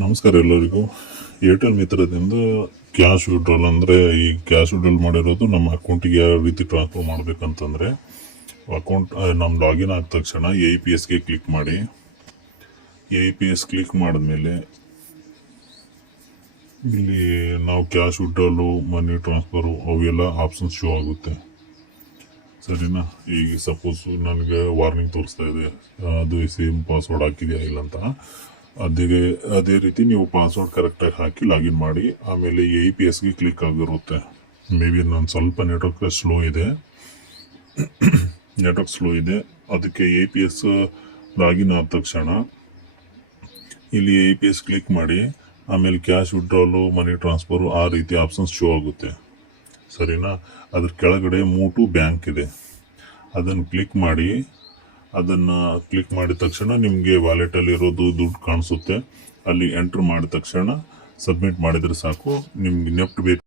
ನಮಸ್ಕಾರ ಎಲ್ಲರಿಗೂ. Airtel ಮಿತ್ರದಿಂದ cash withdrawal ಅಂದರೆ ಈ ಕ್ಯಾಶ್ ವಿಡ್ರಾಲ್ ಮಾಡಿರೋದು ನಮ್ಮ ಅಕೌಂಟಿಗೆ ಯಾವ ರೀತಿ ಟ್ರಾನ್ಸ್ಫರ್ ಮಾಡಬೇಕಂತಂದರೆ ಅಕೌಂಟ್ ನಮ್ಮ ಲಾಗಿನ್ ಆದ ತಕ್ಷಣ APSಗೆ ಕ್ಲಿಕ್ ಮಾಡಿ. APS ಕ್ಲಿಕ್ ಮಾಡಿದ್ಮೇಲೆ ಇಲ್ಲಿ ನಾವು ಕ್ಯಾಶ್ ವಿಡ್ರಾಲು, ಮನಿ ಟ್ರಾನ್ಸ್ಫರು ಅವೆಲ್ಲ ಆಪ್ಷನ್ಸ್ ಶೋ ಆಗುತ್ತೆ. ಸರಿನಾ? ಈಗ ಸಪೋಸ್ ನನಗೆ ವಾರ್ನಿಂಗ್ ತೋರಿಸ್ತಾ ಇದೆ, ಅದು ಸೇಮ್ ಪಾಸ್ವರ್ಡ್ ಹಾಕಿದೆಯಾ ಇಲ್ಲ ಅಂತ. ಅದೇ ರೀತಿ ನೀವು ಪಾಸ್ವರ್ಡ್ ಕರೆಕ್ಟಾಗಿ ಹಾಕಿ ಲಾಗಿನ್ ಮಾಡಿ. ಆಮೇಲೆ APSಗೆ ಕ್ಲಿಕ್ ಆಗಿರುತ್ತೆ. ಮೇ ಬಿ ನಾನು ಸ್ವಲ್ಪ ನೆಟ್ವರ್ಕ್ ಸ್ಲೋ ಇದೆ, ಅದಕ್ಕೆ APS ಲಾಗಿನ್ ಆದ ತಕ್ಷಣ ಇಲ್ಲಿ APS ಕ್ಲಿಕ್ ಮಾಡಿ. ಆಮೇಲೆ ಕ್ಯಾಶ್ ವಿಡ್ರಾಲು, ಮನಿ ಟ್ರಾನ್ಸ್ಫರು ಆ ರೀತಿ ಆಪ್ಷನ್ಸ್ ಶೋ ಆಗುತ್ತೆ. ಸರಿನಾ? ಅದ್ರ ಕೆಳಗಡೆ ಮೂವ್ ಟು ಬ್ಯಾಂಕ್ ಇದೆ, ಅದನ್ನು ಕ್ಲಿಕ್ ಮಾಡಿ. ಅದನ್ನು ಕ್ಲಿಕ್ ಮಾಡಿದ ತಕ್ಷಣ ನಿಮಗೆ ವಾಲೆಟಲ್ಲಿರೋದು ದುಡ್ಡು ಕಾಣಿಸುತ್ತೆ. ಅಲ್ಲಿ ಎಂಟ್ರ್ ಮಾಡಿದ ತಕ್ಷಣ ಸಬ್ಮಿಟ್ ಮಾಡಿದರೆ ಸಾಕು. ನಿಮ್ಗೆ ನೆಫ್ಟ್ ಬೇಕು